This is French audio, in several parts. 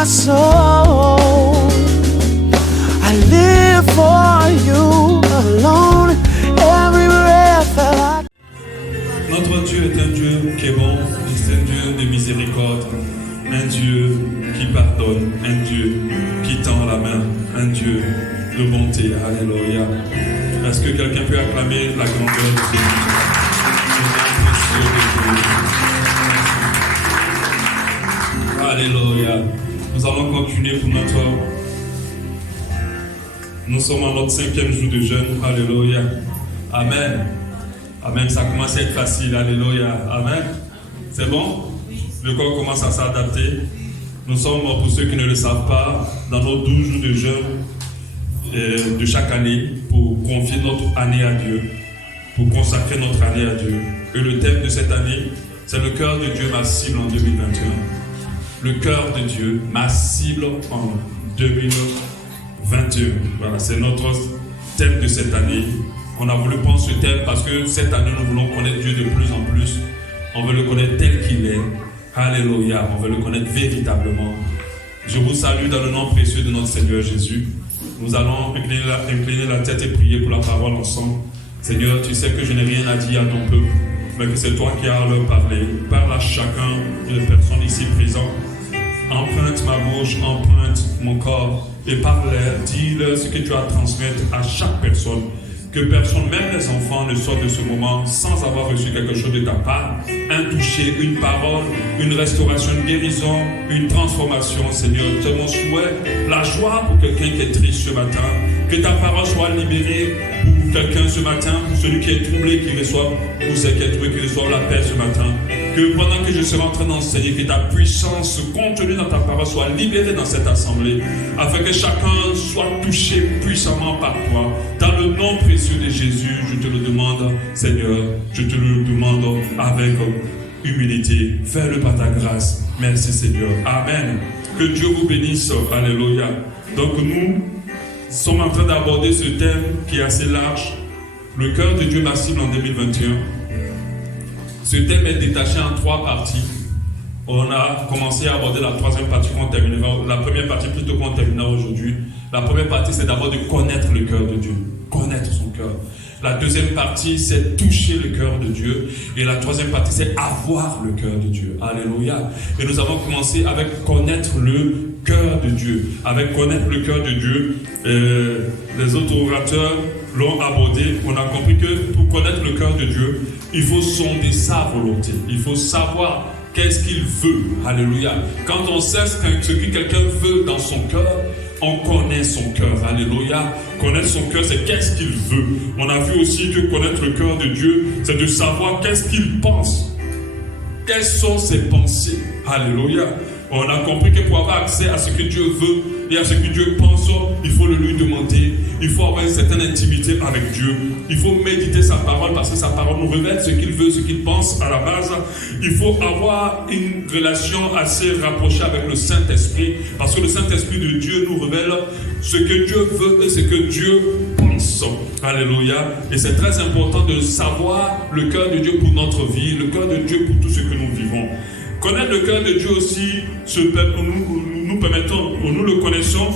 my soul. I live for you alone. Every breath that I... Notre Dieu est un Dieu qui est bon, c'est un Dieu de miséricorde, un Dieu qui pardonne, un Dieu qui tend la main, un Dieu de bonté. Alléluia. Est-ce que quelqu'un peut acclamer la grandeur de Dieu? Alléluia. Nous allons continuer pour notre... Nous sommes en notre 5e jour de jeûne. Alléluia. Amen. Amen. Ça commence à être facile. Alléluia. Amen. C'est bon? Le corps commence à s'adapter. Nous sommes, pour ceux qui ne le savent pas, dans nos 12 jours de jeûne de chaque année pour confier notre année à Dieu, pour consacrer notre année à Dieu. Et le thème de cette année, c'est le cœur de Dieu, ma cible en 2021. Le cœur de Dieu, ma cible en 2021. Voilà, c'est notre thème de cette année. On a voulu prendre ce thème parce que cette année, nous voulons connaître Dieu de plus en plus. On veut le connaître tel qu'il est. Alléluia, on veut le connaître véritablement. Je vous salue dans le nom précieux de notre Seigneur Jésus. Nous allons incliner la tête et prier pour la parole ensemble. Seigneur, tu sais que je n'ai rien à dire à ton peuple, mais que c'est toi qui as à leur parler. Parle à chacun des personnes ici présentes. Emprunte ma bouche, emprunte mon corps et parle-leur, dis-leur ce que tu as à transmettre à chaque personne. Que personne, même les enfants, ne sortent de ce moment sans avoir reçu quelque chose de ta part. Un toucher, une parole, une restauration, une guérison, une transformation, Seigneur. C'est mon souhait, la joie pour quelqu'un qui est triste ce matin. Que ta parole soit libérée pour quelqu'un ce matin, pour celui qui est troublé, qui reçoive, pour celui qui est troublé, qui reçoive la paix ce matin. Que pendant que je serai en train d'enseigner, que ta puissance contenue dans ta parole soit libérée dans cette assemblée, afin que chacun soit touché puissamment par toi. Dans le nom précieux de Jésus, je te le demande, Seigneur, je te le demande avec humilité. Fais-le par ta grâce. Merci, Seigneur. Amen. Que Dieu vous bénisse. Alléluia. Donc nous sommes en train d'aborder ce thème qui est assez large. Le cœur de Dieu, ma cible en 2021. Ce thème est détaché en 3 parties. On a commencé à aborder la 3e partie qu'on terminera, la première partie plutôt qu'on terminera aujourd'hui. La première partie, c'est d'abord de connaître le cœur de Dieu, connaître son cœur. La 2e partie, c'est toucher le cœur de Dieu. Et la 3e partie, c'est avoir le cœur de Dieu. Alléluia. Et nous avons commencé avec connaître le cœur de Dieu. Avec connaître le cœur de Dieu, les autres orateurs l'ont abordé. On a compris que pour connaître le cœur de Dieu, il faut sonder sa volonté. Il faut savoir qu'est-ce qu'il veut. Alléluia. Quand on sait ce que quelqu'un veut dans son cœur, on connaît son cœur. Alléluia. Connaître son cœur, c'est qu'est-ce qu'il veut. On a vu aussi que connaître le cœur de Dieu, c'est de savoir qu'est-ce qu'il pense. Quelles sont ses pensées. Alléluia. On a compris que pour avoir accès à ce que Dieu veut et à ce que Dieu pense, il faut le lui demander. Il faut avoir une certaine intimité avec Dieu. Il faut méditer sa parole parce que sa parole nous révèle ce qu'il veut, ce qu'il pense à la base. Il faut avoir une relation assez rapprochée avec le Saint-Esprit parce que le Saint-Esprit de Dieu nous révèle ce que Dieu veut et ce que Dieu pense. Alléluia. Et c'est très important de savoir le cœur de Dieu pour notre vie, le cœur de Dieu pour tout ce que nous vivons. Connaître le cœur de Dieu aussi, nous le connaissons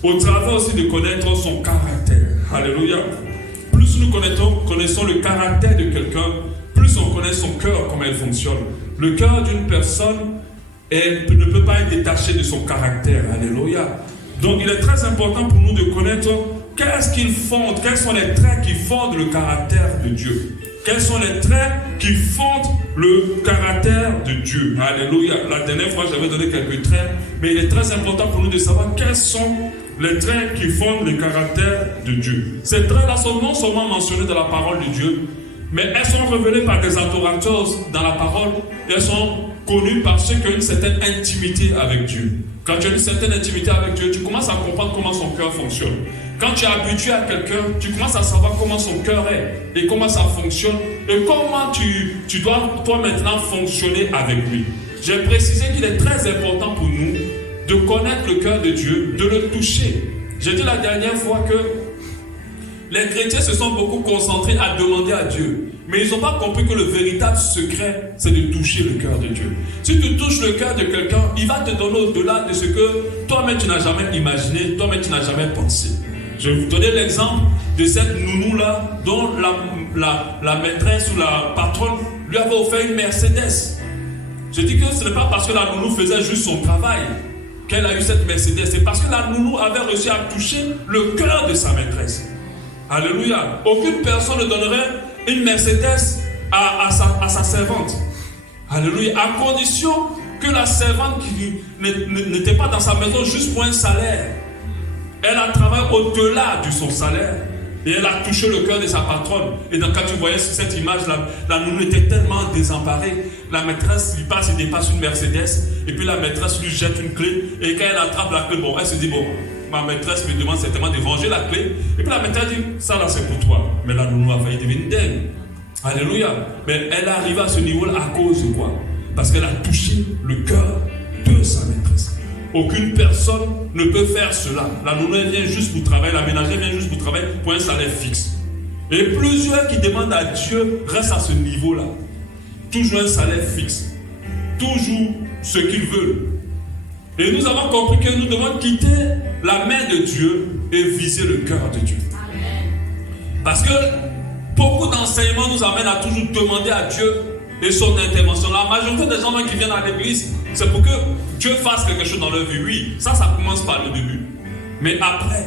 au travers aussi de connaître son caractère. Alléluia. Plus nous connaissons le caractère de quelqu'un, plus on connaît son cœur, comment il fonctionne. Le cœur d'une personne ne peut pas être détaché de son caractère. Alléluia. Donc il est très important pour nous de connaître qu'est-ce qu'il fonde, quels sont les traits qui fondent le caractère de Dieu. Quels sont les traits qui fondent le caractère de Dieu. Alléluia. La dernière fois, j'avais donné quelques traits, mais il est très important pour nous de savoir quels sont les traits qui fondent le caractère de Dieu. Ces traits-là sont non seulement mentionnés dans la parole de Dieu, mais elles sont révélées par des adorateurs dans la parole. Elles sont connues par ceux qui ont une certaine intimité avec Dieu. Quand tu as une certaine intimité avec Dieu, tu commences à comprendre comment son cœur fonctionne. Quand tu es habitué à quelqu'un, tu commences à savoir comment son cœur est et comment ça fonctionne et comment tu dois toi maintenant fonctionner avec lui. J'ai précisé qu'il est très important pour nous de connaître le cœur de Dieu, de le toucher. J'ai dit la dernière fois que les chrétiens se sont beaucoup concentrés à demander à Dieu. Mais ils n'ont pas compris que le véritable secret, c'est de toucher le cœur de Dieu. Si tu touches le cœur de quelqu'un, il va te donner au-delà de ce que toi-même tu n'as jamais imaginé, toi-même tu n'as jamais pensé. Je vais vous donner l'exemple de cette nounou-là, dont la maîtresse ou la patronne lui avait offert une Mercedes. Je dis que ce n'est pas parce que la nounou faisait juste son travail qu'elle a eu cette Mercedes. C'est parce que la nounou avait réussi à toucher le cœur de sa maîtresse. Alléluia. Aucune personne ne donnerait une Mercedes à sa servante. Alléluia. À condition que la servante qui n'était pas dans sa maison juste pour un salaire. Elle a travaillé au-delà de son salaire. Et elle a touché le cœur de sa patronne. Et donc quand tu voyais cette image, la nounou était tellement désemparée. La maîtresse lui passe et dépasse une Mercedes. Et puis la maîtresse lui jette une clé. Et quand elle attrape la clé, bon, elle se dit, bon, ma maîtresse me demande certainement de ranger la clé. Et puis la maîtresse dit, ça là c'est pour toi. Mais la nounou a failli devenir dingue. Alléluia. Mais elle est arrivée à ce niveau-là à cause de quoi? Parce qu'elle a touché le cœur de sa maîtresse. Aucune personne ne peut faire cela. La nounou vient juste pour travailler, la ménagère vient juste pour travailler pour un salaire fixe. Et plusieurs qui demandent à Dieu restent à ce niveau-là. Toujours un salaire fixe. Toujours ce qu'ils veulent. Et nous avons compris que nous devons quitter la main de Dieu et viser le cœur de Dieu. Parce que beaucoup d'enseignements nous amènent à toujours demander à Dieu et son intervention. La majorité des gens qui viennent à l'église, c'est pour que Dieu fasse quelque chose dans leur vie. Oui, ça commence par le début. Mais après,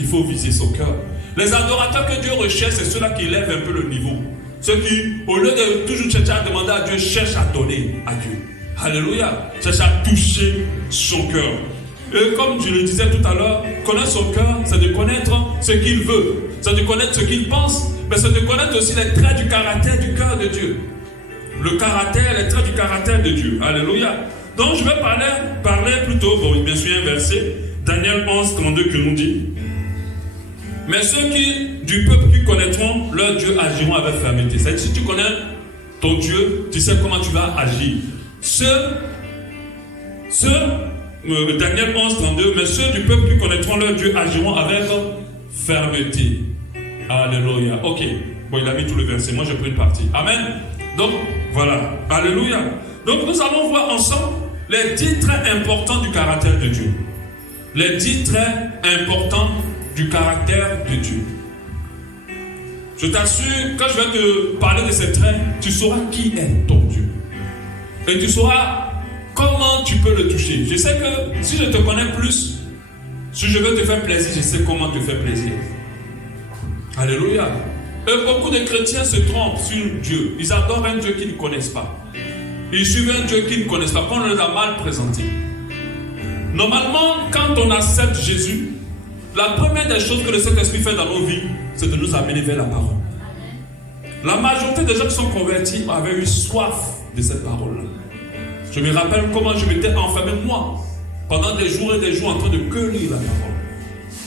il faut viser son cœur. Les adorateurs que Dieu recherche, c'est ceux-là qui élèvent un peu le niveau. Ceux qui, au lieu de toujours chercher à demander à Dieu, cherchent à donner à Dieu. Alléluia. Cherchent à toucher son cœur. Et comme je le disais tout à l'heure, connaître son cœur, c'est de connaître ce qu'il veut. C'est de connaître ce qu'il pense, mais c'est de connaître aussi les traits du caractère du cœur de Dieu. Le caractère, les traits du caractère de Dieu. Alléluia. Donc je vais parler plutôt, bon, bien sûr, un verset, Daniel 11, 32 qui nous dit, mais ceux du peuple qui connaîtront leur Dieu agiront avec fermeté. C'est-à-dire, si tu connais ton Dieu, tu sais comment tu vas agir. Daniel 11, 32, mais ceux du peuple qui connaîtront leur Dieu agiront avec fermeté. Alléluia. Ok. Bon, il a mis tout le verset. Moi, j'ai pris une partie. Amen. Donc, voilà. Alléluia. Donc, nous allons voir ensemble les 10 traits importants du caractère de Dieu. Les 10 traits importants du caractère de Dieu. Je t'assure, quand je vais te parler de ces traits, tu sauras qui est ton Dieu. Et tu sauras comment tu peux le toucher. Je sais que si je te connais plus, si je veux te faire plaisir, je sais comment te faire plaisir. Alléluia. Et beaucoup de chrétiens se trompent sur Dieu. Ils adorent un Dieu qu'ils ne connaissent pas. Ils suivent un Dieu qu'ils ne connaissent pas, qu'on leur a mal présenté. Normalement, quand on accepte Jésus, la première des choses que le Saint-Esprit fait dans nos vies, c'est de nous amener vers la parole. La majorité des gens qui sont convertis avaient eu soif de cette parole-là. Je me rappelle comment je m'étais enfermé, moi, pendant des jours et des jours en train de que lire la parole.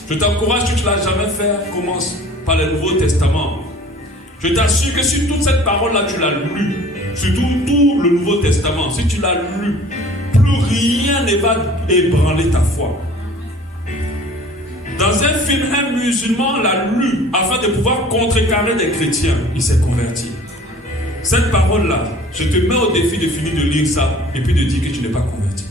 Je t'encourage, si tu ne l'as jamais fait, commence par le Nouveau Testament. Je t'assure que si toute cette parole-là, tu l'as lue, surtout tout le Nouveau Testament, si tu l'as lu, plus rien ne va ébranler ta foi. Dans un film, un musulman l'a lu afin de pouvoir contrecarrer des chrétiens. Il s'est converti. Cette parole-là, je te mets au défi de finir de lire ça et puis de dire que tu n'es pas converti.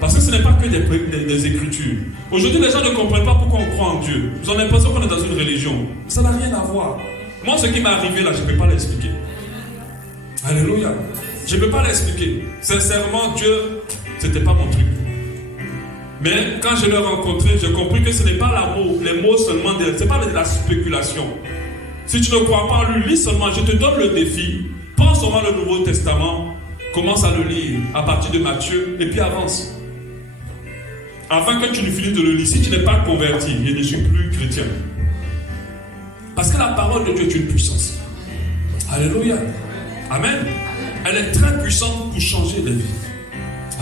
Parce que ce n'est pas que des écritures. Aujourd'hui, les gens ne comprennent pas pourquoi on croit en Dieu. Ils ont l'impression qu'on est dans une religion. Ça n'a rien à voir. Moi, ce qui m'est arrivé là, je ne peux pas l'expliquer. Alléluia. Je ne peux pas l'expliquer. Sincèrement, Dieu, ce n'était pas mon truc. Mais quand je l'ai rencontré, j'ai compris que ce n'est pas l'amour, les mots seulement, ce n'est pas de la spéculation. Si tu ne crois pas en lui, lis seulement, je te donne le défi. Prends seulement le Nouveau Testament, commence à le lire à partir de Matthieu et puis avance. Afin que tu ne finisses de le lire. Si tu n'es pas converti, je ne suis plus chrétien. Parce que la parole de Dieu est une puissance. Alléluia. Amen. Elle est très puissante pour changer des vies.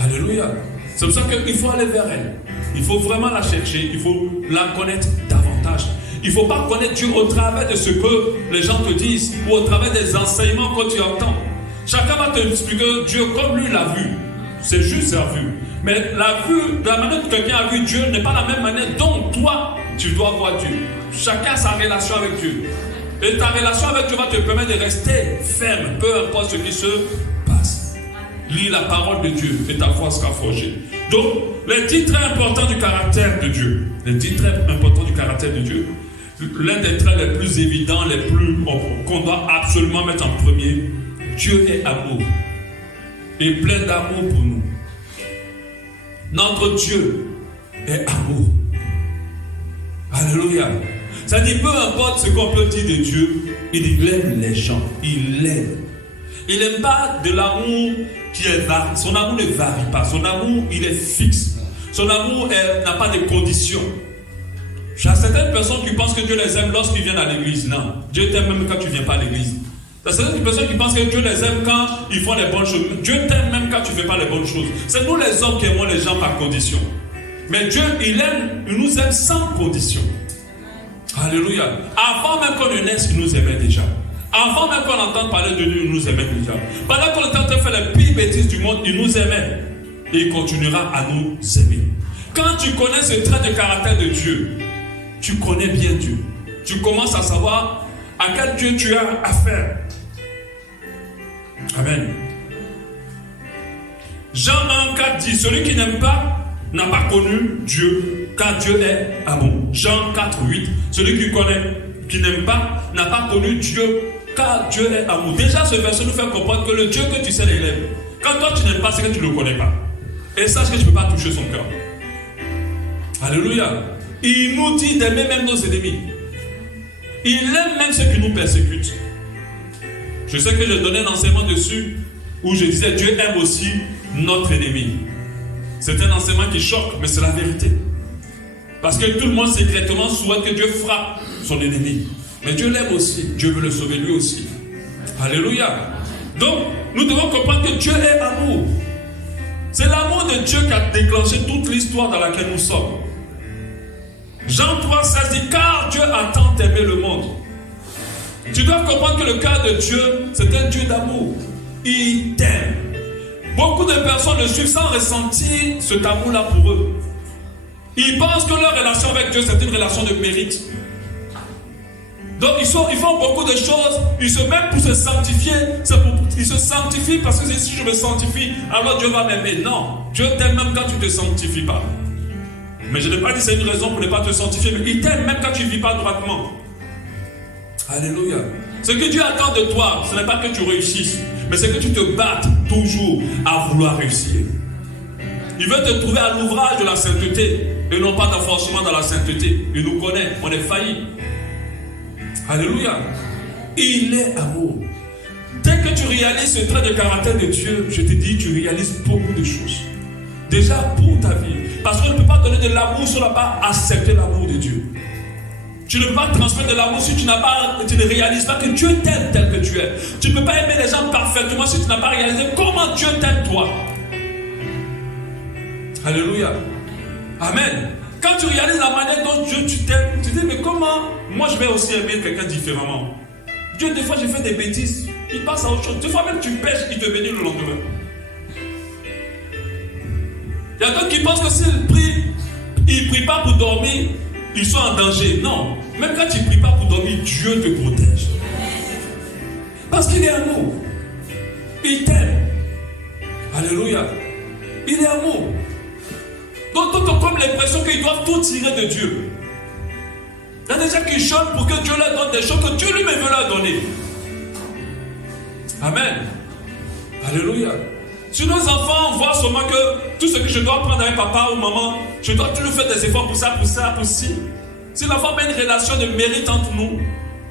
Alléluia. C'est pour ça qu'il faut aller vers elle. Il faut vraiment la chercher. Il faut la connaître davantage. Il ne faut pas connaître Dieu au travers de ce que les gens te disent ou au travers des enseignements que tu entends. Chacun va te expliquer Dieu comme lui l'a vu. C'est juste sa vue. Mais la manière dont quelqu'un a vu Dieu n'est pas la même manière dont toi, tu dois voir Dieu. Chacun a sa relation avec Dieu. Et ta relation avec Dieu va te permettre de rester ferme, peu importe ce qui se passe. Lis la parole de Dieu et ta foi sera forgée. Donc, les titres très importants du caractère de Dieu. Les titres très importants du caractère de Dieu. L'un des traits les plus évidents, qu'on doit absolument mettre en premier. Dieu est amour. Et plein d'amour pour nous. Notre Dieu est amour. Alléluia. Ça dit, peu importe ce qu'on peut dire de Dieu, il aime les gens. Il l'aime. Il n'aime pas de l'amour qui est varie. Son amour ne varie pas. Son amour, il est fixe. Son amour n'a pas de conditions. Il y a certaines personnes qui pensent que Dieu les aime lorsqu'ils viennent à l'église. Non. Dieu t'aime même quand tu ne viens pas à l'église. Il y a certaines personnes qui pensent que Dieu les aime quand ils font les bonnes choses. Dieu t'aime même quand tu ne fais pas les bonnes choses. C'est nous les hommes qui aimons les gens par condition. Mais Dieu, il nous aime sans condition. Alléluia. Avant même qu'on ne naisse, il nous aimait déjà. Avant même qu'on entende parler de lui, il nous aimait déjà. Pendant qu'on était en train de faire les pires bêtises du monde, il nous aimait. Et il continuera à nous aimer. Quand tu connais ce trait de caractère de Dieu, tu connais bien Dieu. Tu commences à savoir à quel Dieu tu as affaire. Amen. Jean 1,4 dit, celui qui n'aime pas n'a pas connu Dieu, car Dieu est amour. Jean 4,8, celui qui n'aime pas n'a pas connu Dieu, car Dieu est amour. Déjà, ce verset nous fait comprendre que le Dieu que tu sais l'élève. Quand toi tu n'aimes pas, c'est que tu ne le connais pas. Et sache que tu ne peux pas toucher son cœur. Alléluia. Il nous dit d'aimer même nos ennemis. Il aime même ceux qui nous persécutent. Je sais que j'ai donné un enseignement dessus où je disais Dieu aime aussi notre ennemi. C'est un enseignement qui choque, mais c'est la vérité. Parce que tout le monde secrètement souhaite que Dieu frappe son ennemi. Mais Dieu l'aime aussi. Dieu veut le sauver lui aussi. Alléluia. Donc, nous devons comprendre que Dieu est amour. C'est l'amour de Dieu qui a déclenché toute l'histoire dans laquelle nous sommes. Jean 3,16 dit, car Dieu a tant aimé le monde. Tu dois comprendre que le cœur de Dieu, c'est un Dieu d'amour. Il t'aime. Beaucoup de personnes le suivent sans ressentir cet amour-là pour eux. Ils pensent que leur relation avec Dieu, c'est une relation de mérite. Donc ils font beaucoup de choses, ils se mettent pour se sanctifier, ils se sanctifient parce que si je me sanctifie, alors Dieu va m'aimer. Non, Dieu t'aime même quand tu ne te sanctifies pas. Mais je n'ai pas dit que c'est une raison pour ne pas te sanctifier, mais il t'aime même quand tu ne vis pas droitement. Alléluia. Ce que Dieu attend de toi, ce n'est pas que tu réussisses, mais c'est que tu te battes toujours à vouloir réussir. Il veut te trouver à l'ouvrage de la sainteté et non pas d'enforcement dans la sainteté. Il nous connaît, on est failli. Alléluia. Il est amour. Dès que tu réalises ce trait de caractère de Dieu, je te dis, tu réalises beaucoup de choses. Déjà pour ta vie. Parce qu'on ne peut pas donner de l'amour si on n'a pas accepté l'amour de Dieu. Tu ne peux pas transmettre de l'amour si tu ne réalises pas que Dieu t'aime tel que tu es. Tu ne peux pas aimer les gens parfaitement si tu n'as pas réalisé comment Dieu t'aime toi. Alléluia. Amen. Quand tu réalises la manière dont Dieu t'aime, tu te dis, mais comment moi je vais aussi aimer quelqu'un différemment? Dieu, des fois, j'ai fait des bêtises. Il passe à autre chose. Des fois, même tu pêches, il te bénit le lendemain. Il y a d'autres qui pensent que s'ils prient, ils ne prient pas pour dormir, ils sont en danger. Non. Même quand tu ne pries pas pour dormir, Dieu te protège. Parce qu'il est amour. Il t'aime. Alléluia. Il est amour. Donc, d'autres ont comme l'impression qu'ils doivent tout tirer de Dieu. Il y a des gens qui chantent pour que Dieu leur donne des choses que Dieu lui-même veut leur donner. Amen. Alléluia. Si nos enfants voient seulement que tout ce que je dois prendre avec papa ou maman, je dois toujours faire des efforts pour ça, pour ça, pour ci. Si l'enfant met une relation de mérite entre nous,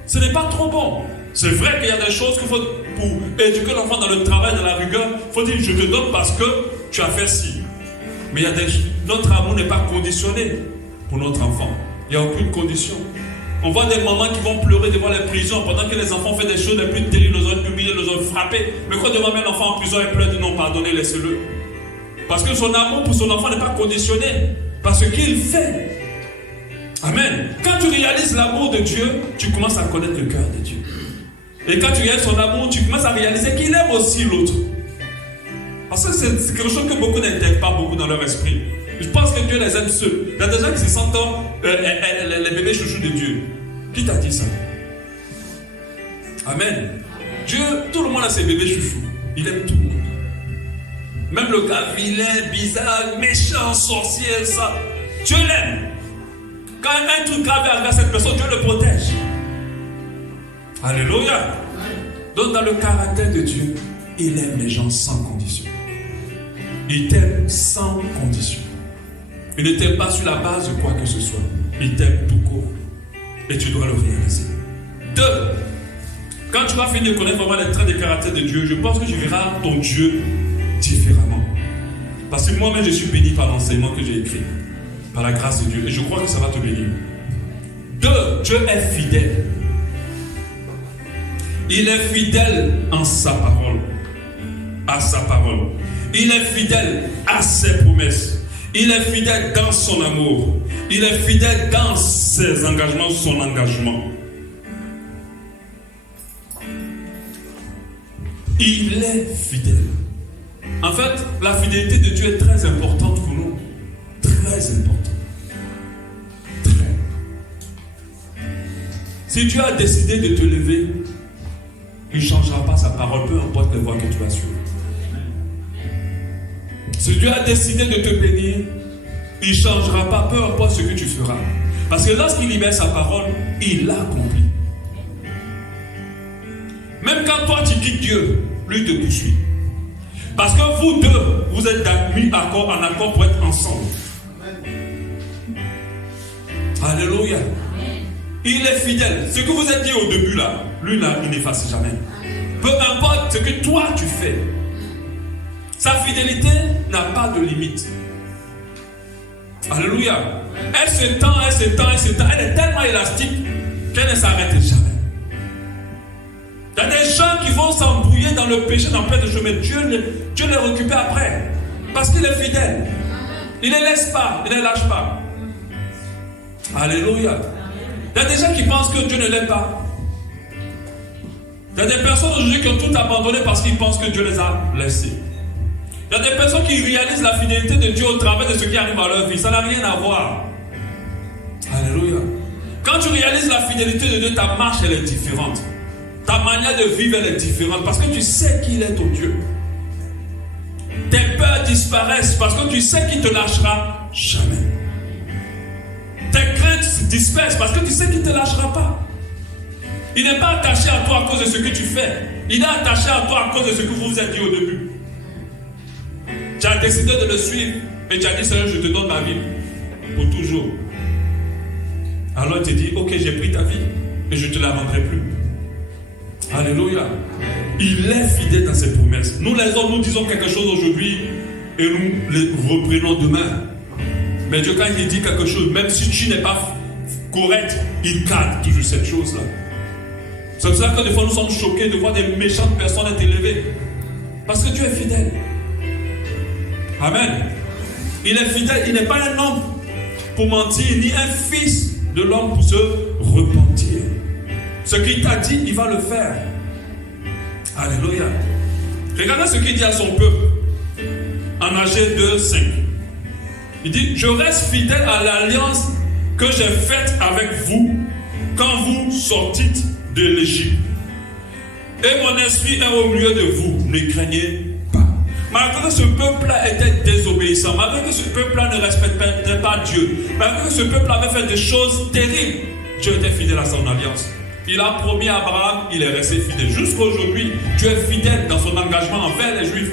ce n'est pas trop bon. C'est vrai qu'il y a des choses qu'il faut pour éduquer l'enfant dans le travail, dans la rigueur. Il faut dire, je te donne parce que tu as fait ci. Mais il y a notre amour n'est pas conditionné pour notre enfant. Il n'y a aucune condition. On voit des mamans qui vont pleurer devant les prisons pendant que les enfants font des choses les plus terribles, les ont humiliés, les ont frappés. Mais quand devant un enfant en prison, il pleure, dit non, pardonnez, laissez-le. Parce que son amour pour son enfant n'est pas conditionné par ce qu'il fait. Amen. Quand tu réalises l'amour de Dieu, tu commences à connaître le cœur de Dieu. Et quand tu réalises son amour, tu commences à réaliser qu'il aime aussi l'autre. Parce que c'est quelque chose que beaucoup n'intègrent pas beaucoup dans leur esprit. Je pense que Dieu les aime seuls. Il y a des gens qui se sentent les bébés chouchous de Dieu. Qui t'a dit ça? Amen. Dieu, tout le monde a ses bébés chouchous. Il aime tout le monde. Même le gars vilain, bizarre, méchant, sorcier, ça. Dieu l'aime. Quand un truc grave arrive à cette personne, Dieu le protège. Alléluia. Donc dans le caractère de Dieu, il aime les gens sans condition. Il t'aime sans condition. Il ne t'aime pas sur la base de quoi que ce soit. Il t'aime tout court. Et tu dois le réaliser. 2. Quand tu vas finir de connaître vraiment les traits de caractère de Dieu, je pense que tu verras ton Dieu différemment. Parce que moi-même, je suis béni par l'enseignement que j'ai écrit. Par la grâce de Dieu. Et je crois que ça va te bénir. 2. Dieu est fidèle. Il est fidèle en sa parole. À sa parole. Il est fidèle à ses promesses. Il est fidèle dans son amour. Il est fidèle dans ses engagements, son engagement. Il est fidèle. En fait, la fidélité de Dieu est très importante pour nous. Très importante. Très. Si Dieu a décidé de te lever, il ne changera pas sa parole, peu importe les voies que tu vas suivre. Si Dieu a décidé de te bénir, il ne changera pas, peu importe ce que tu feras. Parce que lorsqu'il libère sa parole, il l'a accompli. Même quand toi tu quittes Dieu, lui te poursuit. Parce que vous deux, vous êtes mis en accord pour être ensemble. Alléluia. Il est fidèle. Ce que vous êtes dit au début là, lui là, il n'efface jamais. Peu importe ce que toi tu fais. Sa fidélité n'a pas de limite. Alléluia. Elle s'étend. Elle est tellement élastique qu'elle ne s'arrête jamais. Il y a des gens qui vont s'embrouiller dans le péché, dans plein de choses, mais Dieu les récupère après. Parce qu'il est fidèle. Il ne les laisse pas, il ne les lâche pas. Alléluia. Il y a des gens qui pensent que Dieu ne l'aime pas. Il y a des personnes aujourd'hui qui ont tout abandonné parce qu'ils pensent que Dieu les a laissés. Il y a des personnes qui réalisent la fidélité de Dieu au travers de ce qui arrive à leur vie. Ça n'a rien à voir. Alléluia. Quand tu réalises la fidélité de Dieu, ta marche elle est différente. Ta manière de vivre elle est différente parce que tu sais qu'il est ton Dieu. Tes peurs disparaissent parce que tu sais qu'il ne te lâchera jamais. Tes craintes se dispersent parce que tu sais qu'il ne te lâchera pas. Il n'est pas attaché à toi à cause de ce que tu fais. Il est attaché à toi à cause de ce que vous vous êtes dit au début. Tu as décidé de le suivre et tu as dit Seigneur, je te donne ma vie pour toujours. Alors il te dit ok, j'ai pris ta vie et je ne te la rendrai plus. Alléluia. Il est fidèle dans ses promesses. Nous les hommes, nous disons quelque chose aujourd'hui et nous les reprenons demain. Mais Dieu, quand il dit quelque chose, même si tu n'es pas correct, il cadre toujours cette chose-là. C'est pour ça que des fois nous sommes choqués de voir des méchantes personnes être élevées. Parce que Dieu est fidèle. Amen. Il est fidèle, il n'est pas un homme pour mentir, ni un fils de l'homme pour se repentir. Ce qu'il t'a dit, il va le faire. Alléluia. Regardez ce qu'il dit à son peuple. En Agé 2:5. Il dit, je reste fidèle à l'alliance que j'ai faite avec vous quand vous sortîtes de l'Égypte. Et mon esprit est au milieu de vous. Ne craignez pas. Malgré que ce peuple-là était désobéissant, malgré que ce peuple-là ne respectait pas Dieu, malgré que ce peuple avait fait des choses terribles, Dieu était fidèle à son alliance. Il a promis à Abraham, il est resté fidèle. Jusqu'à aujourd'hui, Dieu est fidèle dans son engagement envers les Juifs.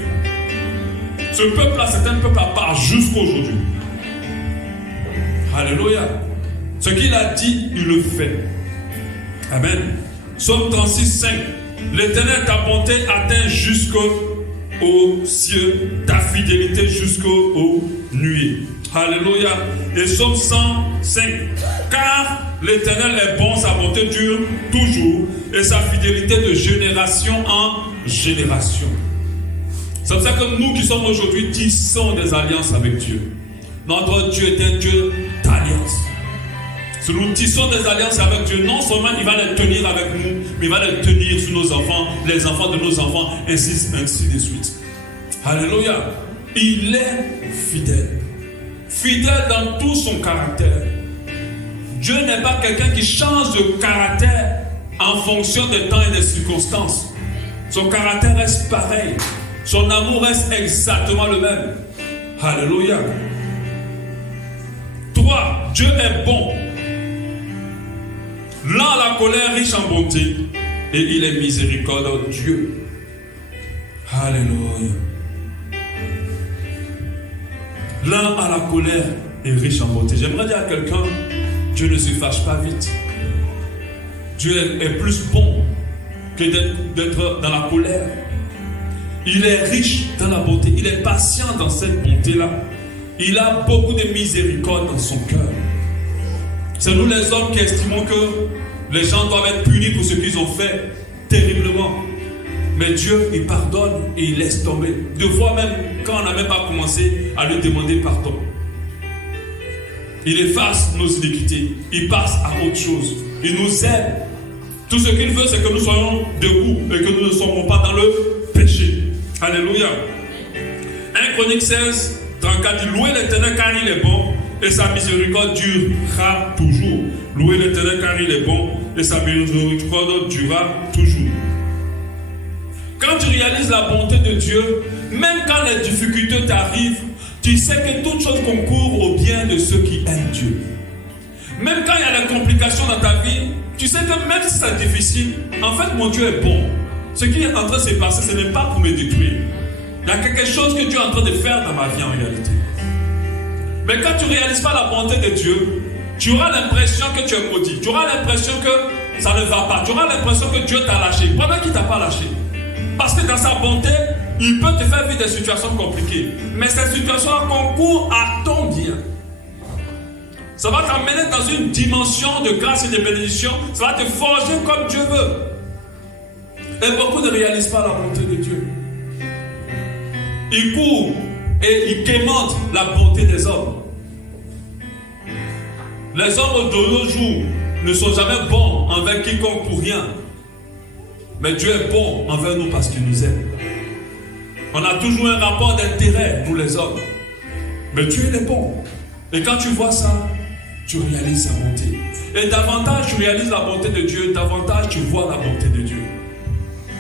Ce peuple-là, c'est un peuple à part jusqu'à aujourd'hui. Alléluia. Ce qu'il a dit, il le fait. Amen. Psaume 36:5. L'Éternel, ta bonté atteint jusqu'aux cieux, ta fidélité jusqu'aux nuées. Alléluia. Et Psaume 105. Car l'Éternel est bon, sa bonté dure toujours, et sa fidélité de génération en génération. C'est pour ça que nous qui sommes aujourd'hui tissons des alliances avec Dieu. Notre Dieu est un Dieu d'alliance. Si nous tissons des alliances avec Dieu, non seulement il va les tenir avec nous, mais il va les tenir sur nos enfants, les enfants de nos enfants, ainsi de suite. Alléluia. Il est fidèle. Fidèle dans tout son caractère. Dieu n'est pas quelqu'un qui change de caractère en fonction des temps et des circonstances. Son caractère reste pareil. Son amour reste exactement le même. Alléluia. 3. Dieu est bon. Lent à la colère, riche en bonté. Et il est miséricordieux. Dieu. Alléluia. Lent à la colère et riche en bonté. J'aimerais dire à quelqu'un, Dieu ne se fâche pas vite. Dieu est plus bon que d'être dans la colère. Il est riche dans la bonté. Il est patient dans cette bonté-là. Il a beaucoup de miséricorde dans son cœur. C'est nous les hommes qui estimons que les gens doivent être punis pour ce qu'ils ont fait terriblement. Mais Dieu, il pardonne et il laisse tomber. Deux fois même, quand on n'a même pas commencé à lui demander pardon. Il efface nos iniquités. Il passe à autre chose. Il nous aide. Tout ce qu'il veut, c'est que nous soyons debout et que nous ne soyons pas dans le péché. Alléluia. 1 Chroniques 16, 34 dit: louez l'Éternel car il est bon et sa miséricorde durera toujours. Louez l'Éternel car il est bon et sa miséricorde durera toujours. Quand tu réalises la bonté de Dieu, même quand les difficultés t'arrivent, tu sais que toute chose concourt au bien de ceux qui aiment Dieu. Même quand il y a des complications dans ta vie, tu sais que même si c'est difficile, en fait mon Dieu est bon. Ce qui est en train de se passer, ce n'est pas pour me détruire. Il y a quelque chose que Dieu est en train de faire dans ma vie en réalité. Mais quand tu ne réalises pas la bonté de Dieu, tu auras l'impression que tu es maudit. Tu auras l'impression que ça ne va pas. Tu auras l'impression que Dieu t'a lâché, pendant qu'il ne t'a pas lâché. Parce que dans sa bonté, il peut te faire vivre des situations compliquées. Mais ces situations-là concourent à ton bien. Ça va t'amener dans une dimension de grâce et de bénédiction. Ça va te forger comme Dieu veut. Et beaucoup ne réalisent pas la bonté de Dieu. Ils courent et ils quémentent la bonté des hommes. Les hommes de nos jours ne sont jamais bons envers quiconque pour rien. Mais Dieu est bon envers nous parce qu'il nous aime. On a toujours un rapport d'intérêt, nous les hommes. Mais Dieu il est bon. Et quand tu vois ça, tu réalises sa bonté. Et davantage tu réalises la bonté de Dieu, davantage tu vois la bonté de Dieu.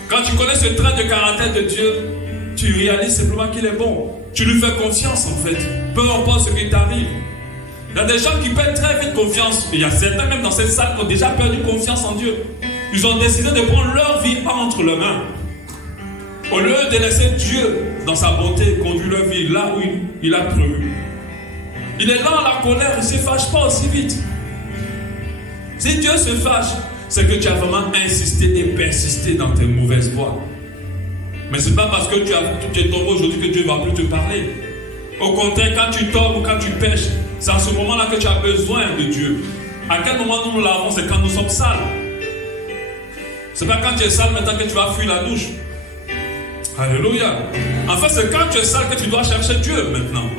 Quand tu connais ce trait de caractère de Dieu, tu réalises simplement qu'il est bon. Tu lui fais confiance en fait. Peu importe ce qui t'arrive. Il y a des gens qui perdent très vite confiance. Et il y a certains même dans cette salle qui ont déjà perdu confiance en Dieu. Ils ont décidé de prendre leur vie entre leurs mains. Au lieu de laisser Dieu, dans sa bonté, conduire leur vie là où il a prévu. Il est là à la colère, il ne se fâche pas aussi vite. Si Dieu se fâche, c'est que tu as vraiment insisté et persisté dans tes mauvaises voies. Mais ce n'est pas parce que tu es tombé aujourd'hui que Dieu ne va plus te parler. Au contraire, quand tu tombes ou quand tu pêches, c'est à ce moment-là que tu as besoin de Dieu. À quel moment nous l'avons? C'est quand nous sommes sales. C'est pas quand tu es sale maintenant que tu vas fuir la douche. Alléluia. En fait, c'est quand tu es sale que tu dois chercher Dieu maintenant.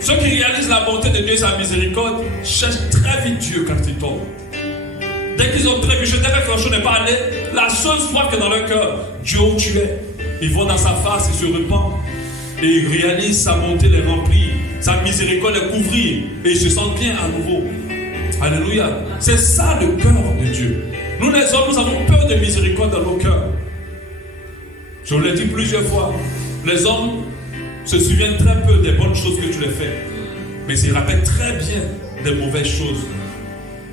Ceux qui réalisent la bonté de Dieu et sa miséricorde cherchent très vite Dieu quand ils tombent. Dès qu'ils ont très vite, je dirais que la chose n'est pas allée, la seule foi que dans leur cœur, Dieu où tu es. Ils vont dans sa face, ils se repentent. Et ils réalisent sa bonté les remplir, sa miséricorde les couvrir. Et ils se sentent bien à nouveau. Alléluia. C'est ça le cœur de Dieu. Nous les hommes, nous avons peur de miséricorde dans nos cœurs. Je vous l'ai dit plusieurs fois. Les hommes se souviennent très peu des bonnes choses que tu les fais. Mais ils rappellent très bien des mauvaises choses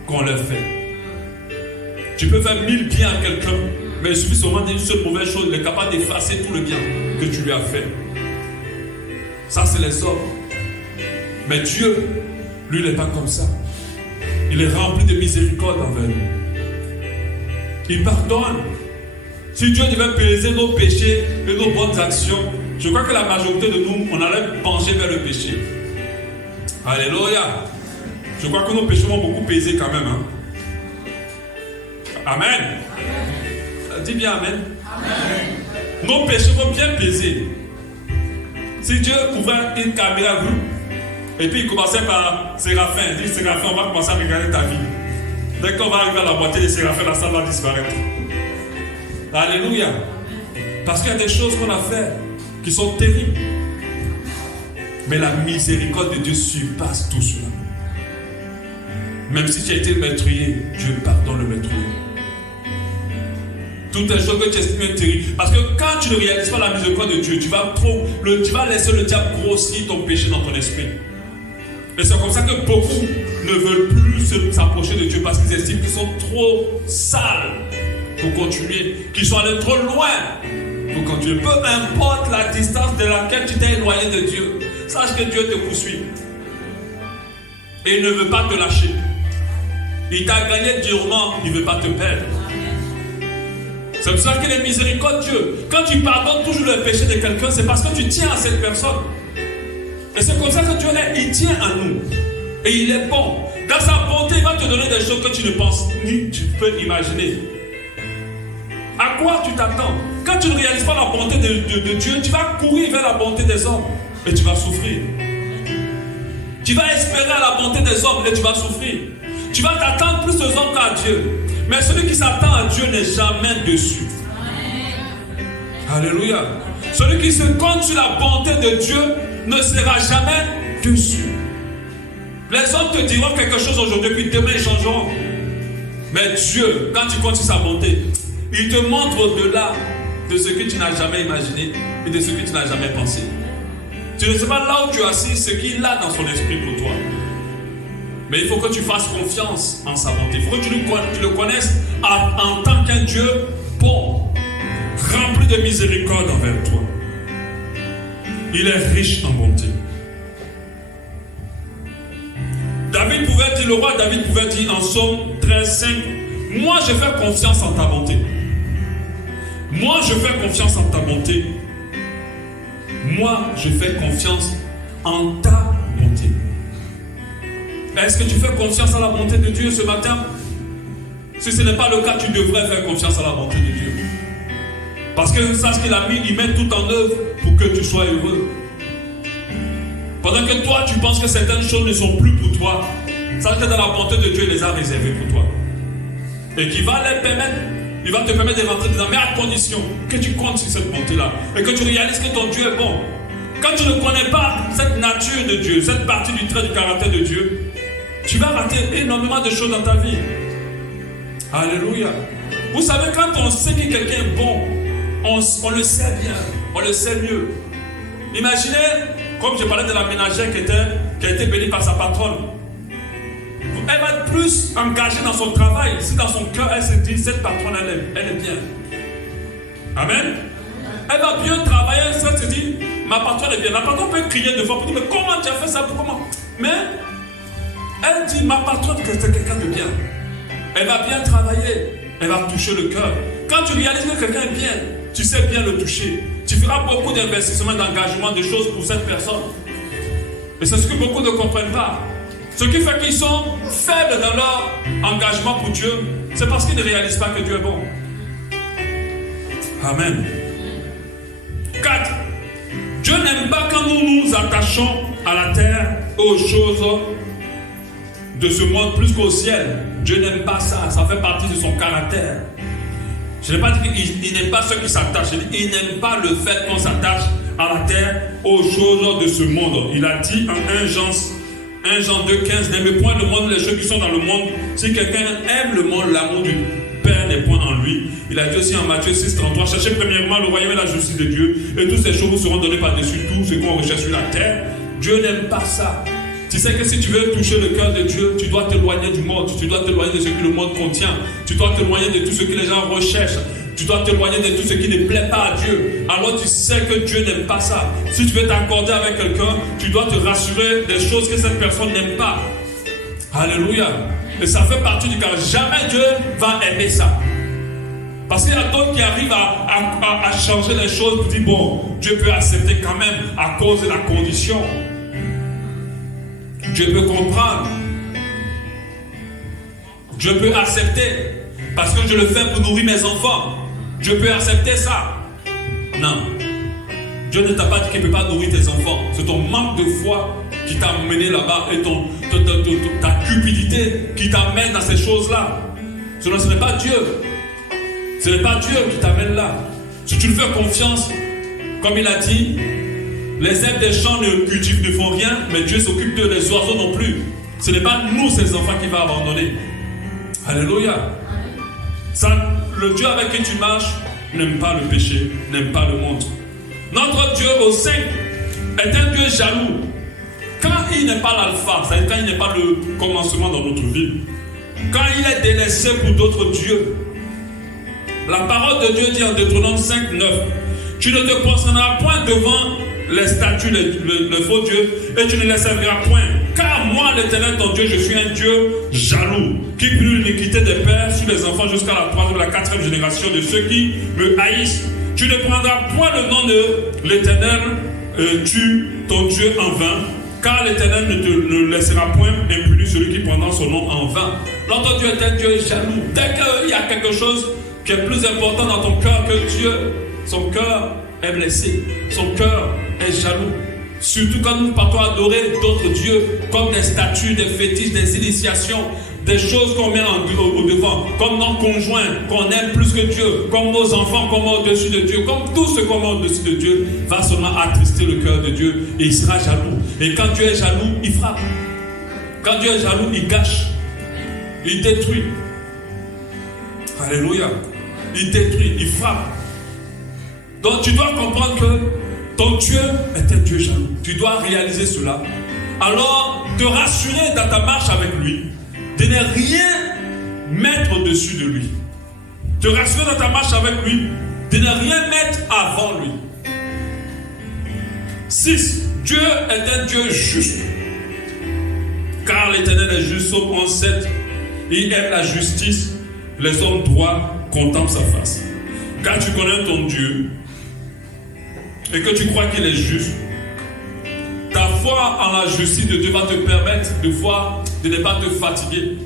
qu'on leur fait. Tu peux faire 1000 biens à quelqu'un, mais il suffit seulement d'une seule mauvaise chose, il est capable d'effacer tout le bien que tu lui as fait. Ça, c'est les hommes. Mais Dieu, lui, il n'est pas comme ça. Il est rempli de miséricorde envers nous. Il pardonne. Si Dieu devait peser nos péchés et nos bonnes actions, je crois que la majorité de nous, on allait pencher vers le péché. Alléluia. Je crois que nos péchés vont beaucoup peser quand même. Hein? Amen. Dis bien Amen. Amen. Nos péchés vont bien peser. Si Dieu ouvrait une caméra et puis il commençait par Séraphin, il dit Séraphin, on va commencer à regarder ta vie. Dès qu'on va arriver à la moitié de Séraphin, la salle va disparaître. Alléluia. Parce qu'il y a des choses qu'on a fait qui sont terribles. Mais la miséricorde de Dieu surpasse tout cela. Même si tu as été meurtrier, Dieu pardonne le meurtrier. toutes les choses que tu estimes terribles. Parce que quand tu ne réalises pas la miséricorde de Dieu, tu vas laisser le diable grossir ton péché dans ton esprit. Et c'est comme ça que beaucoup ne veulent plus s'approcher de Dieu parce qu'ils estiment qu'ils sont trop sales pour continuer, qu'ils sont allés trop loin pour continuer. Peu importe la distance de laquelle tu t'es éloigné de Dieu, sache que Dieu te poursuit. Et il ne veut pas te lâcher. Il t'a gagné durement, il ne veut pas te perdre. C'est pour ça qu'il est miséricordieux. Quand tu pardonnes toujours le péché de quelqu'un, c'est parce que tu tiens à cette personne. Et c'est comme ça que Dieu est, il tient à nous. Et il est bon. Dans sa bonté, il va te donner des choses que tu ne penses ni tu peux imaginer. À quoi tu t'attends? Quand tu ne réalises pas la bonté de Dieu, tu vas courir vers la bonté des hommes et tu vas souffrir. Tu vas espérer à la bonté des hommes et tu vas souffrir. Tu vas t'attendre plus aux hommes qu'à Dieu. Mais celui qui s'attend à Dieu n'est jamais déçu. Alléluia. Celui qui se compte sur la bonté de Dieu ne sera jamais déçu. Les hommes te diront quelque chose aujourd'hui, puis demain ils changeront. Mais Dieu, quand tu comptes sur sa bonté, il te montre au-delà de ce que tu n'as jamais imaginé et de ce que tu n'as jamais pensé. Tu ne sais pas là où tu es assis, ce qu'il a dans son esprit pour toi. Mais il faut que tu fasses confiance en sa bonté. Il faut que tu le connaisses en tant qu'un Dieu bon, rempli de miséricorde envers toi. Il est riche en bonté. Le roi David pouvait dire en Psaume 13:5, moi je fais confiance en ta bonté. Moi je fais confiance en ta bonté. Moi je fais confiance en ta bonté. Est-ce que tu fais confiance à la bonté de Dieu ce matin? Si ce n'est pas le cas, tu devrais faire confiance à la bonté de Dieu. Parce que sache qu'il a mis, il met tout en œuvre pour que tu sois heureux. Pendant que toi, tu penses que certaines choses ne sont plus pour toi, sache que dans la bonté de Dieu, il les a réservées pour toi. Et qu'il va les permettre, il va te permettre de rentrer dedans, mais à condition que tu comptes sur cette bonté-là. Et que tu réalises que ton Dieu est bon. Quand tu ne connais pas cette nature de Dieu, cette partie du trait du caractère de Dieu, tu vas rater énormément de choses dans ta vie. Alléluia. Vous savez, quand on sait que quelqu'un est bon, on le sait bien, on le sait mieux. Imaginez, comme je parlais de la ménagère qui a été bénie par sa patronne. Elle va être plus engagée dans son travail si dans son cœur elle se dit, cette patronne elle est bien. Amen. Elle va bien travailler, elle se dit, ma patronne est bien. La patronne peut crier devant pour dire, mais comment tu as fait ça? Comment? Mais elle dit, ma patronne, que c'est quelqu'un de bien. Elle va bien travailler. Elle va toucher le cœur. Quand tu réalises que quelqu'un est bien, tu sais bien le toucher. Tu feras beaucoup d'investissements, d'engagement, de choses pour cette personne. Et c'est ce que beaucoup ne comprennent pas. Ce qui fait qu'ils sont faibles dans leur engagement pour Dieu, c'est parce qu'ils ne réalisent pas que Dieu est bon. Amen. 4. Dieu n'aime pas quand nous nous attachons à la terre, aux choses de ce monde plus qu'au ciel. Dieu n'aime pas ça, ça fait partie de son caractère. Je n'ai pas dit qu'il n'aime pas ceux qui s'attachent, il n'aime pas le fait qu'on s'attache à la terre, aux choses de ce monde. Il a dit en 1 Jean 2,15, n'aimez point le monde, les choses qui sont dans le monde. Si quelqu'un aime le monde, l'amour du Père n'est point en lui. Il a dit aussi en Matthieu 6,33, cherchez premièrement le royaume et la justice de Dieu, et toutes ces choses vous seront données par-dessus tout ce qu'on recherche sur la terre. Dieu n'aime pas ça. Tu sais que si tu veux toucher le cœur de Dieu, tu dois t'éloigner du monde, tu dois t'éloigner de ce que le monde contient, tu dois t'éloigner de tout ce que les gens recherchent, tu dois t'éloigner de tout ce qui ne plaît pas à Dieu. Alors tu sais que Dieu n'aime pas ça. Si tu veux t'accorder avec quelqu'un, tu dois te rassurer des choses que cette personne n'aime pas. Alléluia. Et ça fait partie du caractère. Jamais Dieu va aimer ça. Parce qu'il y a d'autres qui arrivent à changer les choses pour dire, bon, Dieu peut accepter quand même à cause de la condition. Dieu peut comprendre. Dieu peut accepter. Parce que je le fais pour nourrir mes enfants. Dieu peut accepter ça. Non. Dieu ne t'a pas dit qu'il ne peut pas nourrir tes enfants. C'est ton manque de foi qui t'a mené là-bas et ta cupidité qui t'amène dans ces choses-là. Ce n'est pas Dieu. Ce n'est pas Dieu qui t'amène là. Si tu lui fais confiance, comme il a dit, les herbes des champs ne font rien, mais Dieu s'occupe d'eux, les oiseaux non plus. Ce n'est pas nous, ces enfants, qui va abandonner. Alléluia. Ça, le Dieu avec qui tu marches n'aime pas le péché, n'aime pas le monde. Notre Dieu au sein est un Dieu jaloux. Quand il n'est pas l'alpha, c'est-à-dire quand il n'est pas le commencement dans notre vie, quand il est délaissé pour d'autres dieux, la parole de Dieu dit en Deutéronome 5, 9, tu ne te posteras point devant les statues, le faux Dieu, et tu ne les serviras point. Car moi, l'Éternel, ton Dieu, je suis un Dieu jaloux, qui punit l'iniquité des pères sur les enfants jusqu'à la 3e et la 4e génération de ceux qui me haïssent. Tu ne prendras point le nom de l'Éternel, ton Dieu en vain, car l'Éternel ne laissera point impuni celui qui prendra son nom en vain. Notre Dieu est un Dieu jaloux. Dès qu'il y a quelque chose qui est plus important dans ton cœur que Dieu, son cœur est blessé, son cœur est jaloux. Surtout quand nous partons adorer d'autres dieux, comme des statues, des fétiches, des initiations, des choses qu'on met au devant, comme nos conjoints, qu'on aime plus que Dieu, comme nos enfants qu'on met au-dessus de Dieu, comme tout ce qu'on met au-dessus de Dieu, va seulement attrister le cœur de Dieu et il sera jaloux. Et quand Dieu est jaloux, il frappe. Quand Dieu est jaloux, il gâche. Il détruit. Alléluia. Il détruit, il frappe. Donc tu dois comprendre que ton Dieu est un Dieu jaloux. Tu dois réaliser cela. Alors, te rassurer dans ta marche avec lui, de ne rien mettre au-dessus de lui. Te rassurer dans ta marche avec lui, de ne rien mettre avant lui. 6. Dieu est un Dieu juste. Car l'Éternel est juste, Psaume 11:7. Il aime la justice. Les hommes droits contemplent sa face. Quand tu connais ton Dieu et que tu crois qu'il est juste, ta foi en la justice de Dieu va te permettre de ne pas te fatiguer.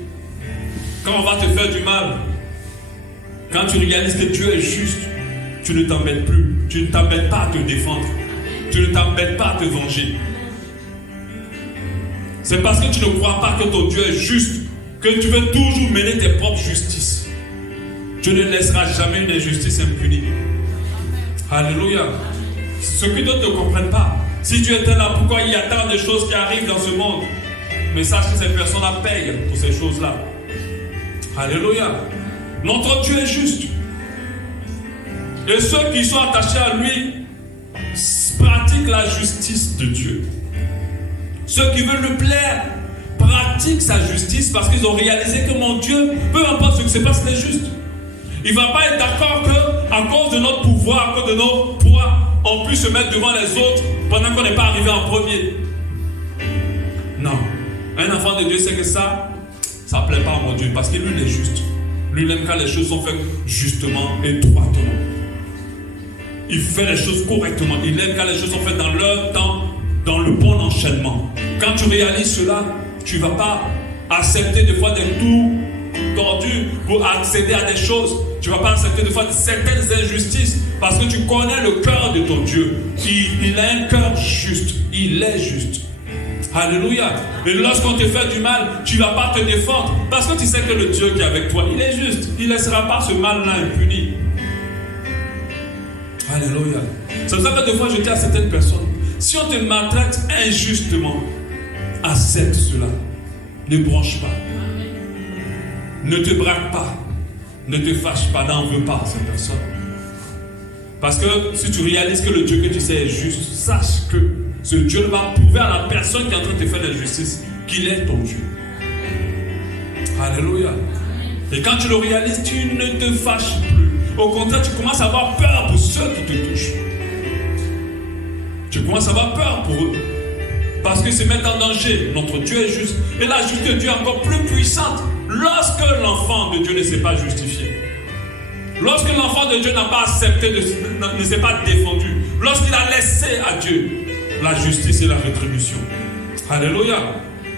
Quand on va te faire du mal, quand tu réalises que Dieu est juste, tu ne t'embêtes plus. Tu ne t'embêtes pas à te défendre. Tu ne t'embêtes pas à te venger. C'est parce que tu ne crois pas que ton Dieu est juste que tu veux toujours mener tes propres justices. Tu ne laisseras jamais une injustice impunie. Alléluia. Ce que d'autres ne comprennent pas. Si Dieu était là, pourquoi il y a tant de choses qui arrivent dans ce monde? Mais sache que ces personnes-là payent pour ces choses-là. Alléluia. Notre Dieu est juste. Et ceux qui sont attachés à lui pratiquent la justice de Dieu. Ceux qui veulent lui plaire pratiquent sa justice parce qu'ils ont réalisé que mon Dieu, peu importe ce qui se passe, il est juste. Il ne va pas être d'accord qu'à cause de notre pouvoir, à cause de nos poids, on puisse se mettre devant les autres pendant qu'on n'est pas arrivé en premier. Non. Un enfant de Dieu sait que ça ne plaît pas à mon Dieu parce que lui, il est juste. Lui, il aime quand les choses sont faites justement et droitement. Il fait les choses correctement. Il aime quand les choses sont faites dans leur temps, dans le bon enchaînement. Quand tu réalises cela, tu ne vas pas accepter des fois des tours tordus pour accéder à des choses. Tu ne vas pas accepter des fois certaines injustices parce que tu connais le cœur de ton Dieu. Il a un cœur juste. Il est juste. Alléluia. Et lorsqu'on te fait du mal, tu ne vas pas te défendre parce que tu sais que le Dieu qui est avec toi, il est juste. Il ne laissera pas ce mal-là impuni. Alléluia. C'est pour ça que des fois je dis à certaines personnes, si on te maltraite injustement, accepte cela. Ne bronche pas. Ne te braque pas. Ne te fâche pas. N'en veux pas à cette personne. Parce que si tu réalises que le Dieu que tu sais est juste, sache que ce Dieu va prouver à la personne qui est en train de te faire l'injustice qu'il est ton Dieu. Alléluia. Et quand tu le réalises, tu ne te fâches plus. Au contraire, tu commences à avoir peur pour ceux qui te touchent. Tu commences à avoir peur pour eux. Parce qu'ils se mettent en danger. Notre Dieu est juste. Et la justice de Dieu est encore plus puissante lorsque l'enfant de Dieu ne s'est pas justifié. Lorsque l'enfant de Dieu n'a pas accepté, ne s'est pas défendu. Lorsqu'il a laissé à Dieu la justice et la rétribution. Alléluia.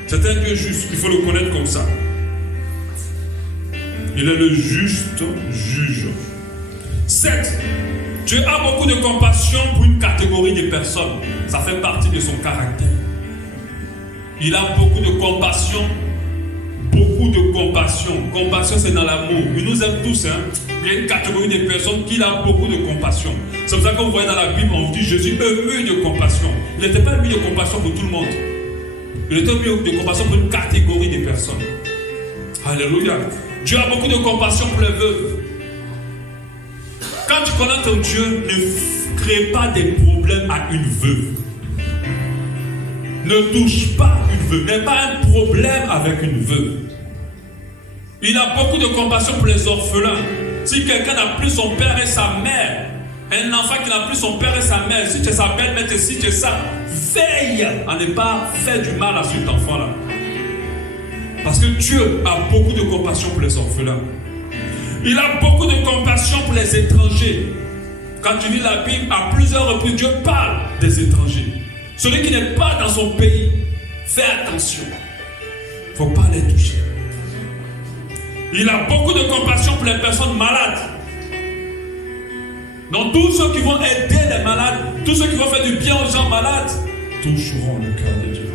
C'est un Dieu juste. Il faut le connaître comme ça. Il est le juste juge. 7. Dieu a beaucoup de compassion pour une catégorie de personnes. Ça fait partie de son caractère. Il a beaucoup de compassion. Beaucoup de compassion. Compassion, c'est dans l'amour. Il nous aime tous. Il y a une catégorie de personnes qui a beaucoup de compassion. C'est pour ça que vous voyez dans la Bible, on dit Jésus ému de compassion. Il n'était pas ému de compassion pour tout le monde. Il était ému de compassion pour une catégorie de personnes. Alléluia. Dieu a beaucoup de compassion pour les veuves. Quand tu connais ton Dieu, ne crée pas des problèmes à une veuve. Ne touche pas une veuve. N'aie pas un problème avec une veuve. Il a beaucoup de compassion pour les orphelins. Si quelqu'un n'a plus son père et sa mère, un enfant qui n'a plus son père et sa mère, si tu es sa belle-mère, si tu es ça, veille à ne pas faire du mal à cet enfant-là. Parce que Dieu a beaucoup de compassion pour les orphelins. Il a beaucoup de compassion pour les étrangers. Quand tu lis la Bible, à plusieurs reprises, Dieu parle des étrangers. Celui qui n'est pas dans son pays, fais attention. Il ne faut pas les toucher. Il a beaucoup de compassion pour les personnes malades. Donc tous ceux qui vont aider les malades, tous ceux qui vont faire du bien aux gens malades, toucheront le cœur de Dieu.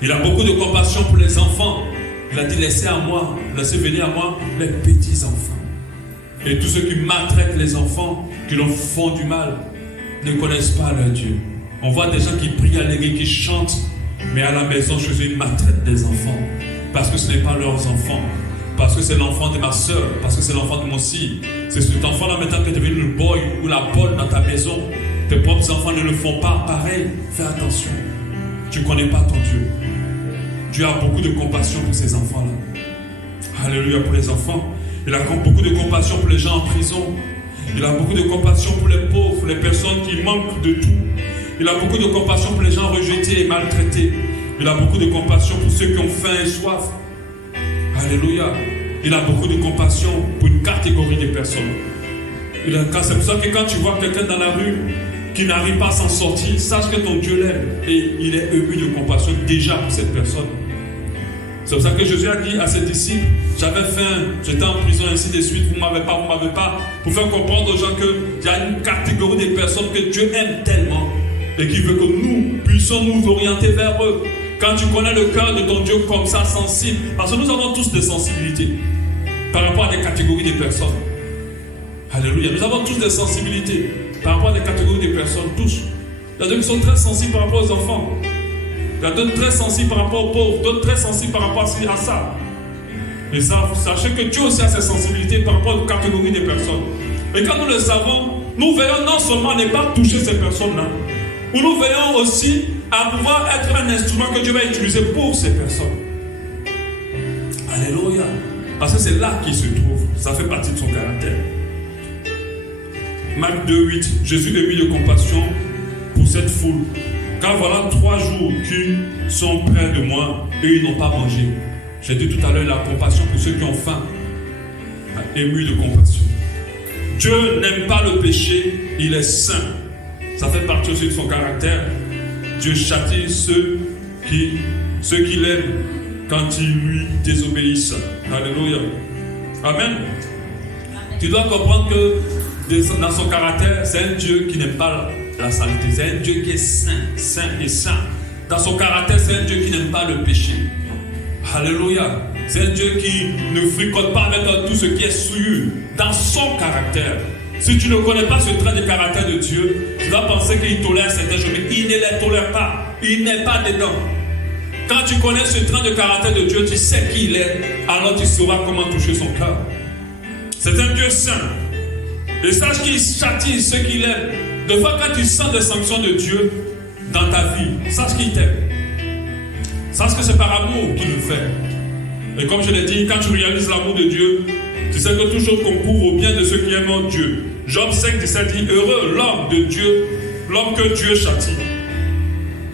Il a beaucoup de compassion pour les enfants. Il a dit, laissez venir à moi les petits enfants. Et tous ceux qui maltraitent les enfants, qui leur font du mal, ne connaissent pas leur Dieu. On voit des gens qui prient à l'église, qui chantent, mais à la maison, chez eux, ils maltraitent des enfants. Parce que ce n'est pas leurs enfants. Parce que c'est l'enfant de ma soeur, parce que c'est l'enfant de mon fils. C'est cet enfant-là maintenant que tu devenu le boy ou la bonne dans ta maison. Tes propres enfants ne le font pas pareil. Fais attention. Tu ne connais pas ton Dieu. Dieu a beaucoup de compassion pour ces enfants-là. Alléluia pour les enfants. Il a beaucoup de compassion pour les gens en prison. Il a beaucoup de compassion pour les pauvres, les personnes qui manquent de tout. Il a beaucoup de compassion pour les gens rejetés et maltraités. Il a beaucoup de compassion pour ceux qui ont faim et soif. Alléluia. Il a beaucoup de compassion pour une catégorie de personnes. C'est pour ça que quand tu vois quelqu'un dans la rue qui n'arrive pas à s'en sortir, sache que ton Dieu l'aime. Et il est ému de compassion déjà pour cette personne. C'est pour ça que Jésus a dit à ses disciples, j'avais faim, j'étais en prison, ainsi de suite, vous ne m'avez pas. Pour faire comprendre aux gens qu'il y a une catégorie de personnes que Dieu aime tellement et qui veut que nous puissions nous orienter vers eux. Quand tu connais le cœur de ton Dieu comme ça, sensible, parce que nous avons tous des sensibilités par rapport à des catégories de personnes. Alléluia. Nous avons tous des sensibilités par rapport à des catégories de personnes, tous. Il y a d'autres qui sont très sensibles par rapport aux enfants. Il y a d'autres très sensibles par rapport aux pauvres, d'autres très sensibles par rapport à ça. Et ça, sachez que Dieu aussi a ses sensibilités par rapport aux catégories de personnes. Et quand nous le savons, nous veillons non seulement à ne pas toucher ces personnes-là, mais nous veillons aussi à pouvoir être un instrument que Dieu va utiliser pour ces personnes. Alléluia. Parce que c'est là qu'il se trouve. Ça fait partie de son caractère. Marc 2:8. Jésus est ému de compassion pour cette foule. Car voilà 3 jours qu'ils sont près de moi et ils n'ont pas mangé. J'ai dit tout à l'heure, la compassion pour ceux qui ont faim. Ému de compassion. Dieu n'aime pas le péché, il est saint. Ça fait partie aussi de son caractère. Dieu châtie ceux qu'il aime quand ils lui désobéissent. Alléluia. Amen. Tu dois comprendre que dans son caractère, c'est un Dieu qui n'aime pas la saleté. C'est un Dieu qui est saint et saint. Dans son caractère, c'est un Dieu qui n'aime pas le péché. Alléluia. C'est un Dieu qui ne fricote pas avec tout ce qui est souillure. Dans son caractère. Si tu ne connais pas ce trait de caractère de Dieu, tu vas penser qu'il tolère certaines choses, mais il ne les tolère pas. Il n'est pas dedans. Quand tu connais ce trait de caractère de Dieu, tu sais qui il est, alors tu sauras comment toucher son cœur. C'est un Dieu saint. Et sache qu'il châtie ceux qu'il aime. De fois, quand tu sens des sanctions de Dieu dans ta vie, sache qu'il t'aime. Sache que c'est par amour qu'il le fait. Et comme je l'ai dit, quand tu réalises l'amour de Dieu, tu sais que tout chose concourt au bien de ceux qui aiment Dieu. Job 5:17 dit, heureux l'homme de Dieu, l'homme que Dieu châtie.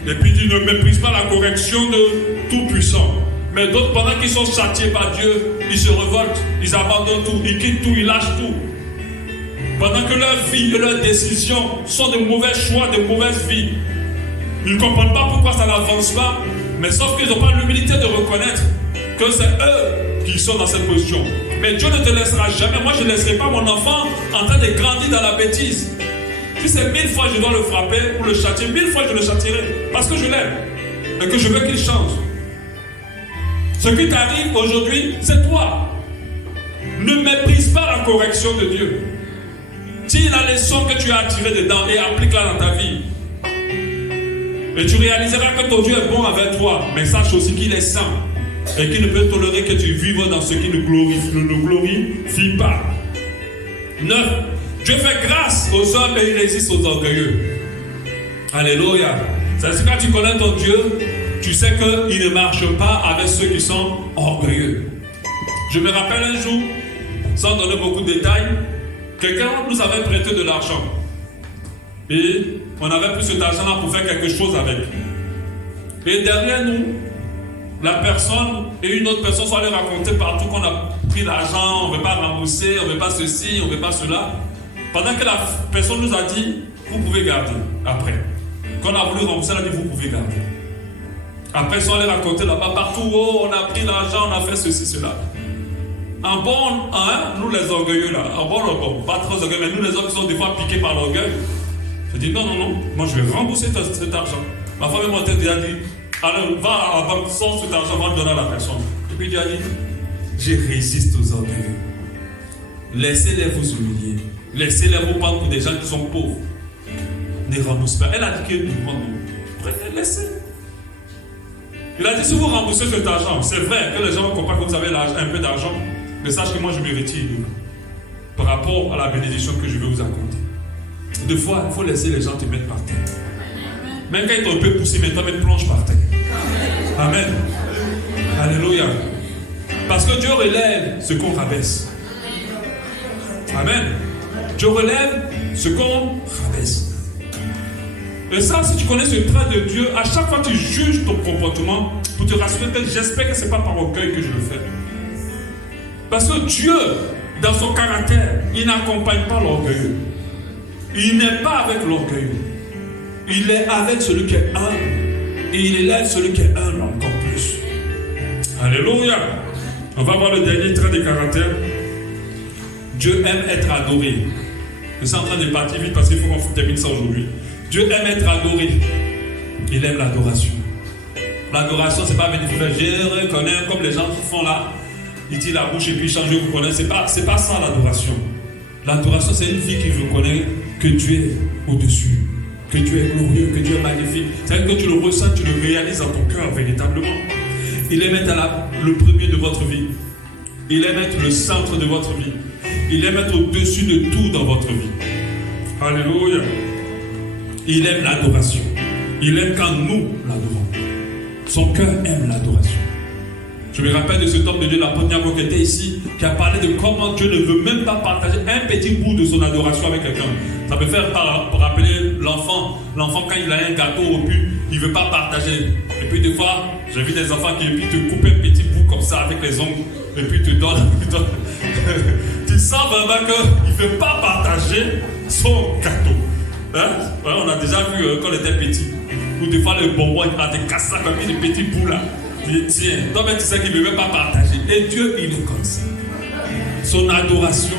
Et puis il ne méprise pas la correction de tout-puissant. Mais d'autres, pendant qu'ils sont châtiés par Dieu, ils se révoltent, ils abandonnent tout, ils quittent tout, ils lâchent tout. Pendant que leur vie et leurs décisions sont de mauvais choix, de mauvaises vies. Ils ne comprennent pas pourquoi ça n'avance pas, mais sauf qu'ils n'ont pas l'humilité de reconnaître que c'est eux qui sont dans cette position. Mais Dieu ne te laissera jamais. Moi, je ne laisserai pas mon enfant en train de grandir dans la bêtise. Si c'est 1000 fois je dois le frapper ou le châtier, 1000 fois je le châtierai. Parce que je l'aime. Et que je veux qu'il change. Ce qui t'arrive aujourd'hui, c'est toi. Ne méprise pas la correction de Dieu. Tire la leçon que tu as tirée dedans et applique-la dans ta vie. Et tu réaliseras que ton Dieu est bon avec toi. Mais sache aussi qu'il est saint. Et qu'il ne peut tolérer que tu vives dans ce qui ne glorifie pas. 9. Dieu fait grâce aux hommes et il résiste aux orgueilleux. Alléluia. C'est-à-dire que quand tu connais ton Dieu, tu sais qu'il ne marche pas avec ceux qui sont orgueilleux. Je me rappelle un jour, sans donner beaucoup de détails, quelqu'un nous avait prêté de l'argent. Et on avait pris cet argent-là pour faire quelque chose avec. Et derrière nous, la personne et une autre personne sont allées raconter partout qu'on a pris l'argent, on ne veut pas rembourser, on ne veut pas ceci, on ne veut pas cela. Pendant que la personne nous a dit, vous pouvez garder après. Quand on a voulu rembourser, elle a dit, vous pouvez garder. Après, ils sont allés raconter là-bas, partout, oh, on a pris l'argent, on a fait ceci, cela. En bon, hein, nous les orgueilleux là, en bon, pas trop orgueilleux, mais nous les autres qui sont des fois piqués par l'orgueil. Je dis, non, moi je vais rembourser cet argent. Ma femme m'a déjà dit, alors va à la banque, sors cet argent, va le donner à la personne. Et puis Dieu a dit, je résiste aux orgueilleux. Laissez-les vous humilier. Laissez-les vous prendre pour des gens qui sont pauvres. Ne remboursez pas. Elle a dit que non. Prenez, laissez. Il a dit, si vous remboursez cet argent, c'est vrai que les gens vont comprendre que vous avez un peu d'argent, mais sache que moi je me retire de vous. Par rapport à la bénédiction que je vais vous accorder. Deux fois, il faut laisser les gens te mettre par terre. Même quand ils t'ont un peu poussé, mais toi, mets plonge par terre. Amen. Alléluia. Parce que Dieu relève ce qu'on rabaisse. Amen. Dieu relève ce qu'on rabaisse. Et ça, si tu connais ce trait de Dieu, à chaque fois que tu juges ton comportement, pour te rassurer, j'espère que ce n'est pas par orgueil que je le fais. Parce que Dieu, dans son caractère, il n'accompagne pas l'orgueilleux. Il n'est pas avec l'orgueilleux. Il est avec celui qui est humble. Et il élève celui qui est humble encore plus. Alléluia. On va voir le dernier trait de caractère. Dieu aime être adoré. Je suis en train de partir vite parce qu'il faut qu'on termine ça aujourd'hui. Dieu aime être adoré. Il aime l'adoration. L'adoration, c'est pas venir faire je reconnais comme les gens qui font là. Ils tirent la bouche et puis ils changent, je vous connais. C'est pas ça l'adoration. L'adoration, c'est une vie qui reconnaît que Dieu est au-dessus, que Dieu est glorieux, que Dieu est magnifique. C'est-à-dire que tu le ressens, tu le réalises dans ton cœur véritablement. Il aime être le premier de votre vie. Il aime être le centre de votre vie. Il aime être au-dessus de tout dans votre vie. Alléluia. Il aime l'adoration. Il aime quand nous l'adorons. Son cœur aime l'adoration. Je me rappelle de cet homme de Dieu, l'apôtre Niabo, qui était ici, qui a parlé de comment Dieu ne veut même pas partager un petit bout de son adoration avec quelqu'un. Ça peut faire rappeler l'enfant. L'enfant, quand il a un gâteau au pu, il ne veut pas partager. Et puis des fois, j'ai vu des enfants qui te coupent un petit bout comme ça avec les ongles, et puis te donnent. Tu sens vraiment qu'il ne veut pas partager son gâteau. Hein? Ouais, on a déjà vu quand on était petit. Ou des fois, le bonbon, il a des cassages comme des petits bouts là. Tiens, toi tu sais qu'il ne veut pas partager. Et Dieu, il est comme ça. Son adoration,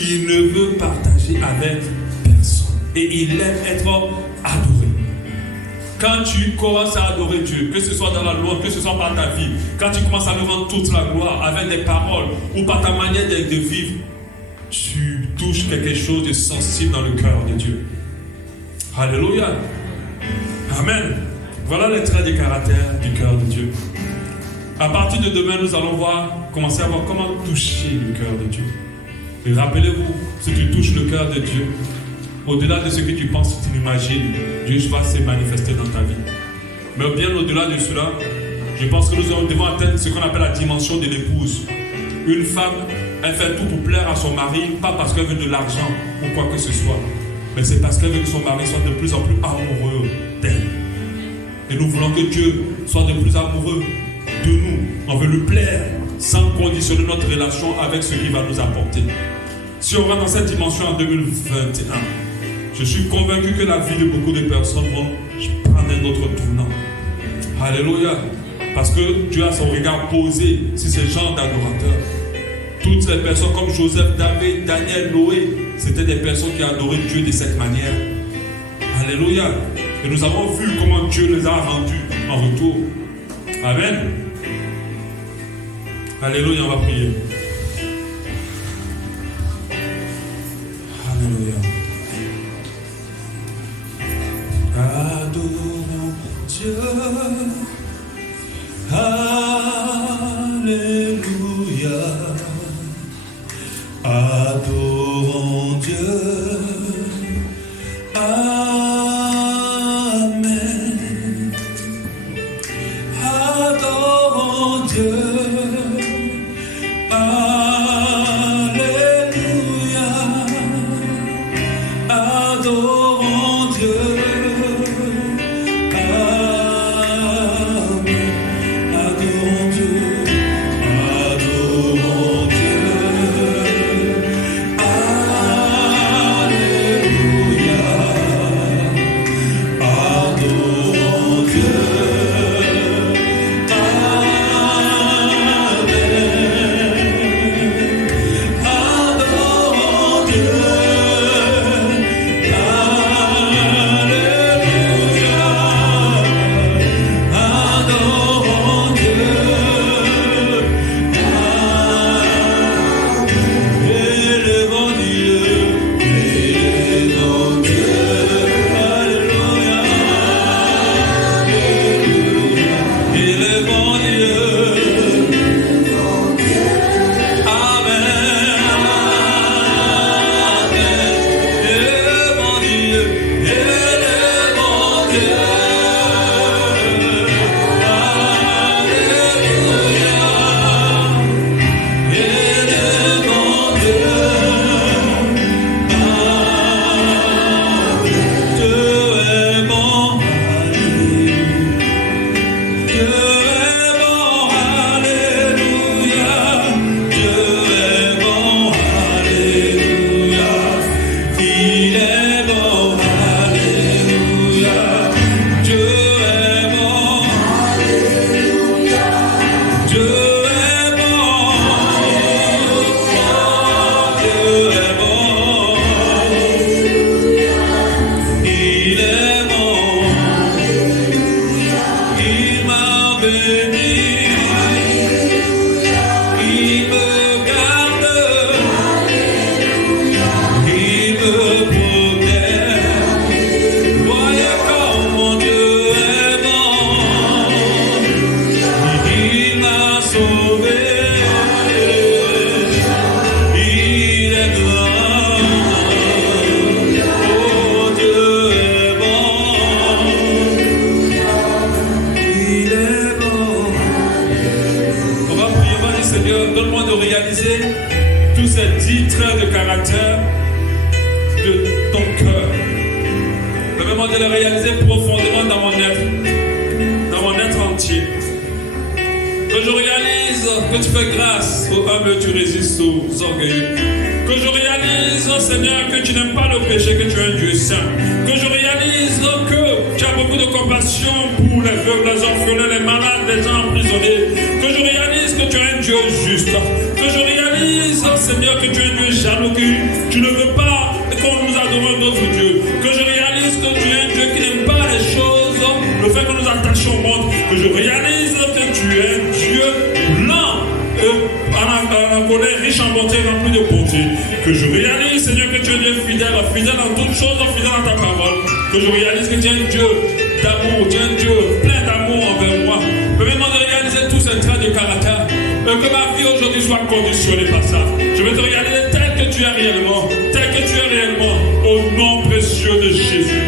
il ne veut partager avec personne. Et il aime être adoré. Quand tu commences à adorer Dieu, que ce soit dans la loi, que ce soit par ta vie, quand tu commences à lui rendre toute la gloire avec des paroles ou par ta manière de vivre, tu touches quelque chose de sensible dans le cœur de Dieu. Alléluia. Amen. Voilà les traits de caractère du cœur de Dieu. À partir de demain, nous allons commencer à voir comment toucher le cœur de Dieu. Et rappelez-vous, si tu touches le cœur de Dieu, au-delà de ce que tu penses, si tu l'imagines, Dieu va se manifester dans ta vie. Mais bien au-delà de cela, je pense que nous devons atteindre ce qu'on appelle la dimension de l'épouse. Une femme, elle fait tout pour plaire à son mari, pas parce qu'elle veut de l'argent ou quoi que ce soit, mais c'est parce qu'elle veut que son mari soit de plus en plus amoureux d'elle. Et nous voulons que Dieu soit de plus amoureux de nous. On veut lui plaire sans conditionner notre relation avec ce qu'il va nous apporter. Si on va dans cette dimension en 2021, je suis convaincu que la vie de beaucoup de personnes vont prendre un autre tournant. Alléluia. Parce que Dieu a son regard posé sur ces gens d'adorateurs. Toutes les personnes comme Joseph, David, Daniel, Noé, c'était des personnes qui adoraient Dieu de cette manière. Alléluia. Et nous avons vu comment Dieu les a rendus en retour. Amen. Alléluia, on va prier. Alléluia. Adorons Dieu. Alléluia. Adorons Dieu. Adorons Dieu. Adorons Dieu. Adorons Dieu. Alléluia. Adorons Dieu. Donne-moi de réaliser tous ces 10 traits de caractère de ton cœur. Vraiment de les réaliser profondément dans mon être entier. Que je réalise que tu fais grâce aux humbles, tu résistes aux orgueilleux. Que je réalise, Seigneur, que tu n'aimes pas le péché, que tu es un Dieu saint. Que je réalise que tu as beaucoup de compassion pour les veuves, les orphelins, les malades, les gens emprisonnés. Que je réalise que tu es un Dieu juste. Que je réalise, Seigneur, que tu es un Dieu jaloux, que tu ne veux pas qu'on nous adore d'autres dieux. Que je réalise que tu es un Dieu qui n'aime pas les choses, le fait que nous attachions au monde. Que je réalise que tu es un Dieu blanc, en colère, riche en bonté, rempli de bonté. Que je réalise, Seigneur, que tu es un Dieu fidèle, fidèle en toutes choses, fidèle à ta parole. Que je réalise que tu es un Dieu d'amour, tu es un Dieu plein d'amour envers moi. Permets-moi de réaliser tous ces traits de caractère. Que ma vie aujourd'hui soit conditionnée par ça. Je vais te regarder tel que tu es réellement, au nom précieux de Jésus.